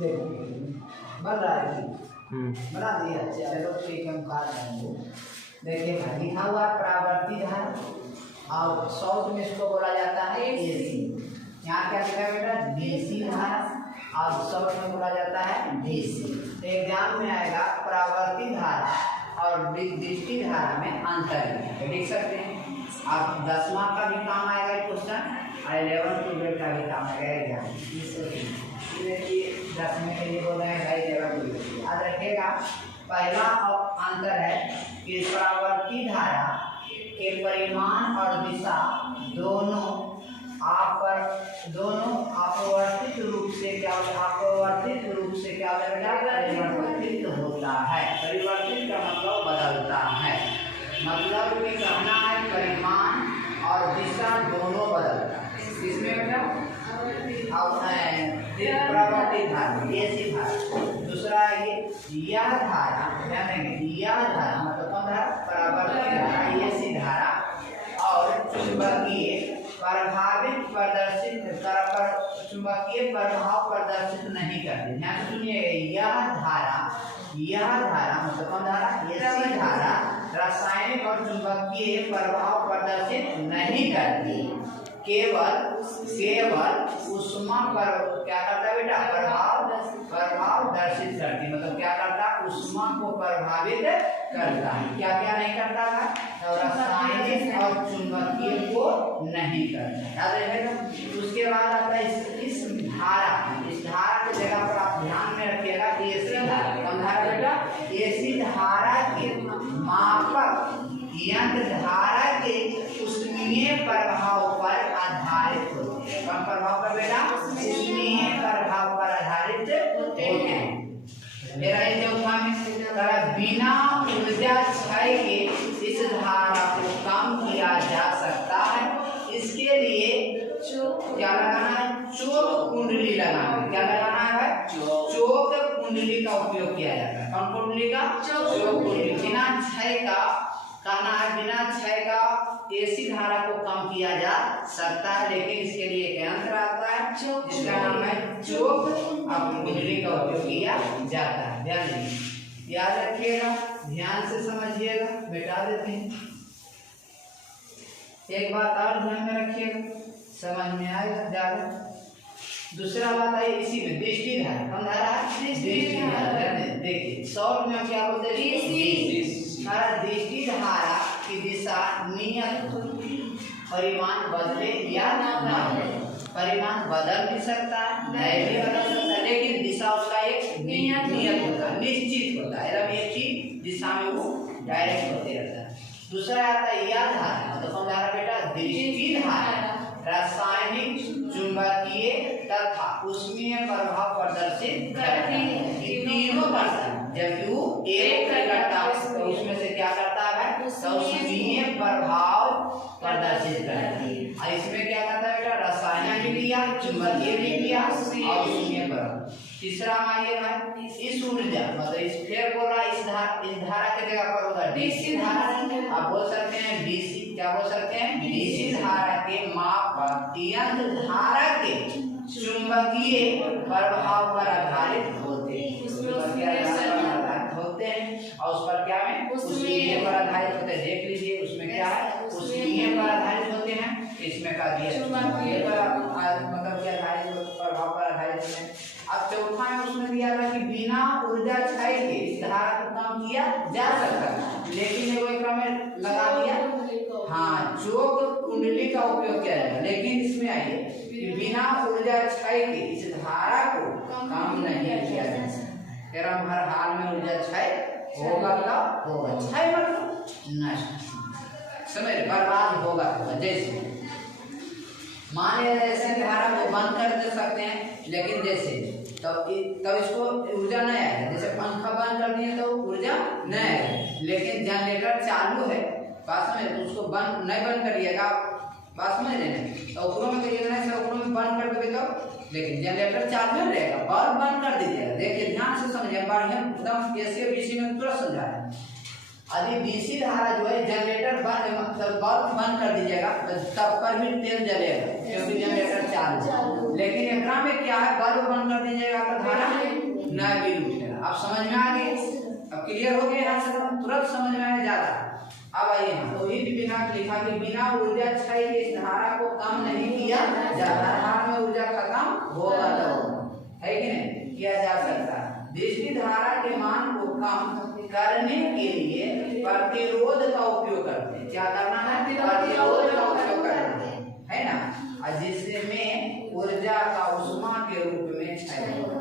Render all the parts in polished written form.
देखो बन रहा है बना दिया। चलो ठीक है, हम काट देंगे। देखिए भाई लिखा हुआ परावर्ती धारा और शॉर्ट में इसको बोला जाता है एसी। यहाँ क्या लिखा है बेटा, डीसी धारा और शॉर्ट में बोला जाता है डीसी। एग्जाम में आएगा परावर्ती धारा और डिस्टी धारा में अंतर लिख सकते हैं आप। 10वां का भी काम आएगा क्वेश्चन और 11th ट्वेल्थ का भी काम आएगा एग्जाम। देखिए 10वें के लिए बोल रहे हैं भाई 11th ट्वेल्थ याद रखिएगा। पहला अंतर है कि परावर्ती धारा के परिमाण और दिशा दोनों अपवर्तित रूप से क्या परिवर्तित होता है। परिवर्तित का मतलब बदलता है, मतलब ये कहना है परिमाण और दिशा दोनों बदलता है। इसमें मतलब परावर्तित धारा एसी धारा। दूसरा ये यह धारा मतलब कौन धारा, परावर्तित धारा एसी धारा और चुंबकीय प्रभाव प्रदर्शित नहीं करती। ध्यान सुनिए, यह धारा मतलब कौन धारा, एसी धारा रासायनिक और चुंबकीय प्रभाव प्रदर्शित नहीं करती, केवल उष्मा पर क्या करता है बेटा, प्रभाव दर्शित करती। मतलब क्या करता है, उष्मा को प्रभावित करता है। क्या क्या नहीं करता है, तो रासायनिक और चुंबकीय को नहीं करता। याद रखिएगा। उसके बाद आता है इस धारा की जगह पर आप ध्यान में रखिएगा एसी धारा। कौन धारा बेटा, एसी धारा के मापक यंत्र धारा के उष्मीय प्रभाव पर आधारित होते हैं। कौन प्रभाव पर बेटा, उष्मीय प्रभाव पर आधारित होते हैं। मेरा ये चौथा में बिना ऊर्जा क्षय के इस धारा को कम किया जा सकता है। इसके लिए क्या लगाना है, चोक कुंडली लगाना है। क्या लगाना है, चोक कुंडली का उपयोग किया जाता है। कौन कुंडली का, चोक कुंडली। बिना क्षय का कहना है, बिना क्षय का एसी धारा को कम किया जा सकता है, लेकिन इसके लिए एक यंत्र आता है जिसका नाम है चोक कुंडली का उपयोग किया जाता है। ध्यान दीजिए, याद रखिएगा, ध्यान से समझिएगा। मिटा देते हैं। एक बात और ध्यान में रखिएगा, समझ में आएगा ज्यादा। दूसरा बात आई इसी में दृष्टि धारा। कौन धारा है, दृष्टि धारा। देखिए शॉर्ट में हम क्या बोलते हैं, दृष्टि धारा की दिशा नियत परिमाण बदले या ना बदले। परिमाण बदल भी सकता है, नहीं भी बदल सकता है, लेकिन दिशा उसका एक नियत होता है, निश्चित होता है। एकदम एक ही दिशा में वो डायरेक्ट होते रहता है। दूसरा आता है यह धारा, मतलब कौन धारा बेटा, दृष्टि धारा रासायनिक, चुंबकीय तथा उष्मीय प्रभाव प्रदर्शित करती है। तीनों करता है। जब यू एक करता है तो उसमें से क्या करता है, उष्मीय प्रभाव प्रदर्शित करती है। और इसमें क्या करता है बेटा, रासायनिक भी किया, चुंबकीय भी किया और उष्मीय प्रभाव। तीसरा मानिएगा इस ऊर्जा, मतलब इस फिर बोला इस धारा के जगह पर होगा डीसी धारा। आप बोल सकते हैं डीसी, क्या बोल सकते हैं, डीसी धारा के मापक यंत्र धारा के चुंबकीय प्रभाव पर आधारित होते हैं। और उस पर क्या है, उष्मीय पर आधारित होते हैं। देख लीजिए उसमें क्या है, उष्मीय पर आधारित होते हैं। इसमें का दिया चुंबकीय पर मतलब क्या आधारित, प्रभाव पर आधारित है। अब चौथा में उसमें दिया था कि बिना ऊर्जा क्षय के इस धारा को कम किया जा सकता है, लेकिन वो एक में लगा दिया, हाँ चोक कुंडली का उपयोग किया जाएगा। लेकिन इसमें आइए कि बिना ऊर्जा क्षय के इस धारा को कम नहीं किया जा सकता। फिर हम हर हाल में ऊर्जा क्षय होगा तो होगा, क्षय मतलब नष्ट, समझ बर्बाद होगा। जैसे मान लिया ऐसे धारा को बंद कर दे सकते हैं, लेकिन जैसे तब इसको ऊर्जा नहीं आएगा। जैसे पंखा बंद कर दिए तो ऊर्जा नहीं आएगी, लेकिन जनरेटर चालू है पास में तो उसको बंद नहीं बंद करिएगा, पास में रहने तो ऊपरों में करिएगा, नहीं ऊपरों में बंद कर दोगे तो, लेकिन जनरेटर चालू रहेगा, बल्ब बंद कर दीजिएगा। देखिए ध्यान से समझिए, बढ़िया एकदम कैसे बीसी में तुरंत समझा है। यदि डीसी धारा जो है जनरेटर बंद, मतलब बल्ब बंद कर दीजिएगा तब पर भी तेल जलेगा क्योंकि जनरेटर चालू है। लेकिन एकरा में क्या है, बल्ब बंद कर दीजिएगा तो धारा न बिल उठेगा। अब समझ में आ गई, अब क्लियर हो गया, यहाँ से तुरंत समझ में आने ज्यादा। अब आइए तो इन बिना लिखा कि बिना ऊर्जा क्षय के इस धारा को कम नहीं किया जाता, धारा में ऊर्जा खत्म होगा तो है कि नहीं किया जा सकता। दृष्टि धारा के मान को कम करने के लिए प्रतिरोध का उपयोग करते हैं। क्या करना है? प्रतिरोध का उपयोग करते हैं, है ना। और जिसमें ऊर्जा का उष्मा के रूप में क्षय होगा।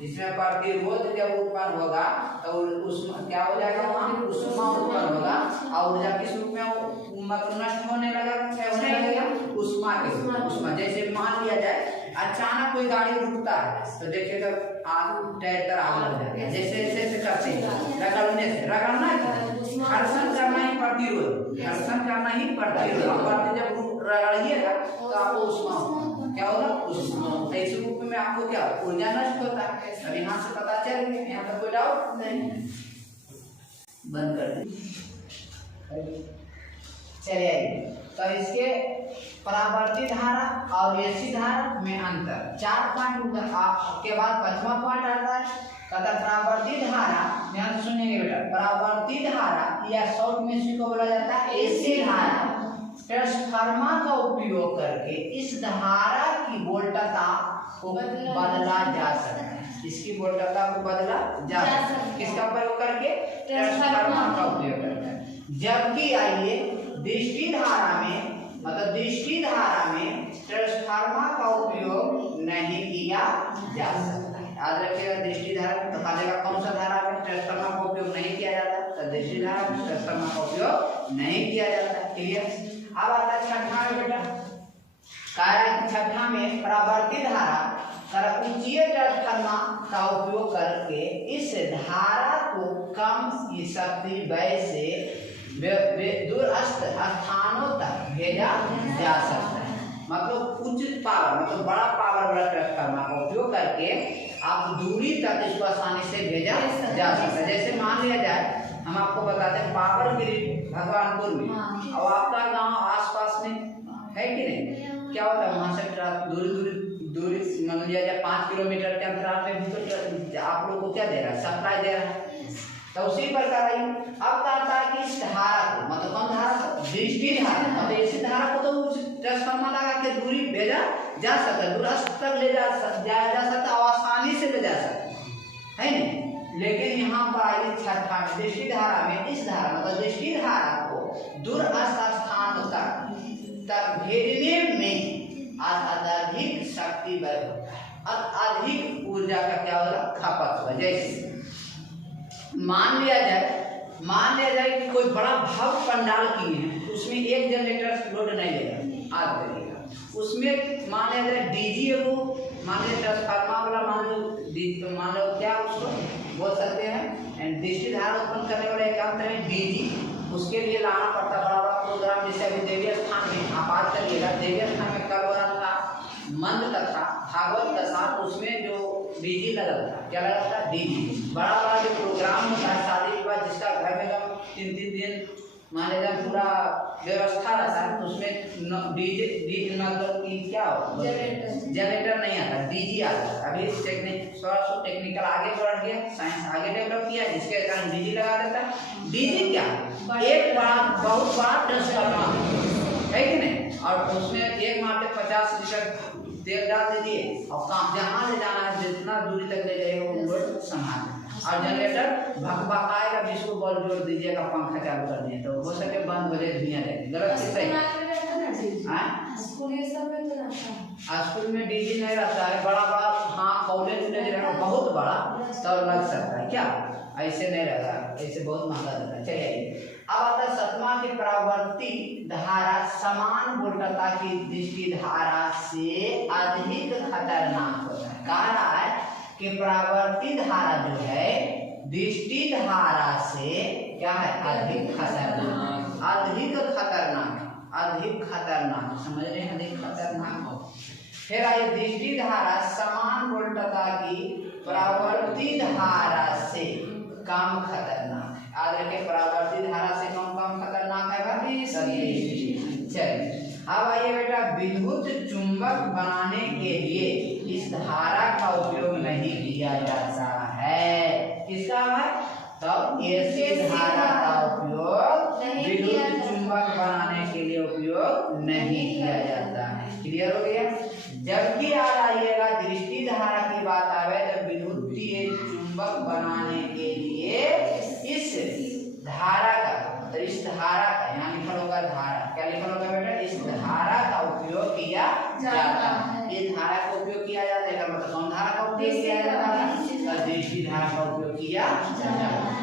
जिसमें प्रतिरोध जब उत्पन्न होगा तो उष्मा क्या हो जाएगा, वहाँ उष्मा उत्पन्न होगा और ऊर्जा किस रूप में मतलब नष्ट होने लगा, क्या होने लगेगा, उष्मा के रूप में। उष्मा जैसे मान लिया जाए अचानक कोई गाड़ी रुकता है तो देखिएगा आग टायर आग हो जाएगा, जैसे ऐसे करते हैं रगड़ने से, रगड़ना घर्षण करना ही प्रतिरोध, घर्षण करना ही प्रतिरोध। जब रगड़िएगा तो आपको उष्मा क्या होगा, उष्मा। इस रूप में आपको क्या ऊर्जा नष्ट होता है। अब यहाँ से पता चल गया, यहाँ पर कोई डाउट नहीं। बंद कर दीजिए। चलिए तो इसके परावर्ती धारा और एसी धारा में अंतर 4 पॉइंट के बाद 5वां पॉइंट आता है कहता परावर्ती धारा। ध्यान से सुनिएगा बेटा, परावर्ती धारा या शॉर्ट में इसको बोला जाता है एसी धारा। ट्रांसफार्मर का उपयोग करके इस धारा की वोल्टता को बदला जा सकता है। इसकी वोल्टता को बदला जा सकता है किसका प्रयोग करके, ट्रांसफार्मर का उपयोग करके। जबकि आइए दृष्टि धारा में मतलब दृष्टि धारा में ट्रांसफार्मर का उपयोग नहीं किया जा सकता है। याद रखिएगा दृष्टि धारा में बता देगा कौन सा धारा में ट्रांसफार्मर का उपयोग नहीं किया जाता, तो दृष्टि धारा में ट्रांसफार्मर का उपयोग नहीं किया जाता। क्लियर। अब आता है छठा में बेटा, छठा में परावर्ती धारा ऊंचे ट्रांसफार्मर का उपयोग करके इस धारा को कम शक्ति व्यय से दूरस्थ स्थानों तक भेजा जा सकता है। मतलब उच्च पावर मतलब बड़ा पावर वाला ट्रांसफार्मर का उपयोग करके आप दूरी तक इसको आसानी से भेजा जा सकता है। जैसे मान लिया जाए हम आपको बताते हैं पावर ग्रिड भगवानपुर में और आपका गांव आसपास में है कि नहीं, क्या होता है वहां से दूरी मान लिया जाए 5 किलोमीटर के अंतराल में भी तो आप लोग को क्या दे रहा है, सप्लाई दे रहा है। तो उसी प्रकार आई अब कहता है कि इस धारा को मतलब कौन धारा, दृष्टि धारा मतलब इसी धारा को तो ट्रांसफार्मर लगा के दूरी भेजा जा सकता है, दूरस्थ तक ले जाया जा सकता है और आसानी से ले जा सकता है नहीं। लेकिन यहाँ पर आई छठा में दृष्टि धारा में इस धारा मतलब दृष्टि धारा को दूरस्थ स्थान तक भेजने में अधिक शक्ति व्यय होता है, अधिक ऊर्जा का क्या होगा, खपत होगा। जैसे मान लिया जाए कि कोई बड़ा भव्य पंडाल किए हैं, उसमें एक जनरेटर लोड नहीं लेगा, आग करेगा। उसमें मान लिया जाए डीजी है, वो मान लिया ट्रांसफार्मर वाला मान लो क्या उसको बोल सकते हैं, दृष्टि धारा उत्पन्न करने वाला एक यंत्र है डीजी। उसके लिए लाना पड़ता बड़ा बड़ा प्रोग्राम। जैसे अभी देवी स्थान में आप बात करिएगा, देवी स्थान में कल हो रहा था मंद कथा भागवत कथा, उसमें जो डीजी लगा था, क्या लगा था, डीजी। बड़ा बड़ा जो प्रोग्राम होता है शादी विवाह जिसका घर में कम 3-3 दिन मान लीजिए पूरा व्यवस्था रहता है, तो उसमें डीजे मतलब कि क्या हो, जनरेटर नहीं आता, डीजी आता है। अभी टेक्निकल आगे बढ़ गया, साइंस आगे डेवलप किया, जिसके कारण डीजी लगा देता है। डीजी क्या एक बहुत बड़ा ट्रांसफार्मर है कि नहीं, और उसमें एक मारते 50 लीटर तेल डाल दीजिए और काम जहाँ ले जाना है जितना दूरी तक ले जाएगा वो लोड संभाल। और जनरेटर भकभकाएगा, जिसको बॉल जोड़ दीजिएगा, पंखा चालू कर दिए तो हो सके बंद हो जाए, धुआं जाए। गलत से सही स्कूल में डीजी नहीं रहता है, बड़ा बड़ा हाँ कॉलेज में बहुत बड़ा तो लग सकता है, क्या ऐसे नहीं रहता, ऐसे बहुत महंगा रहता है। चलिए अब आता है 7वां की परावर्ती धारा समान वोल्टता की दृष्टि धारा से अधिक खतरनाक होता है। कह रहा है कि परावर्ती धारा जो है दृष्टि धारा से क्या है, अधिक खतरनाक, अधिक खतरनाक समझ रहे हैं, अधिक खतरनाक हो। फिर आइए दृष्टि धारा समान वोल्टता की परावर्ती धारा से कम खतरनाक है। याद रखिए परावर्ती धारा से कम खतरनाक है भाई। चलिए अब आइए बेटा, विद्युत चुंबक बनाने के लिए इस धारा का उपयोग नहीं किया जाता ऐसी धारा का उपयोग विद्युत चुंबक बनाने के लिए उपयोग नहीं किया जाता है। क्लियर हो गया। जबकि याद आइएगा दृष्टि धारा की बात आवे जब विद्युतीय चुंबक बनाने के लिए इस धारा का मतलब इस धारा का यहाँ लिखा होगा धारा, क्या लिखा होगा बेटा, इस धारा का उपयोग किया जाता है। ये धारा का उपयोग किया जाता है मतलब कौन धारा का उपयोग किया जाता है, दृष्टि धारा का उपयोग किया जाता है।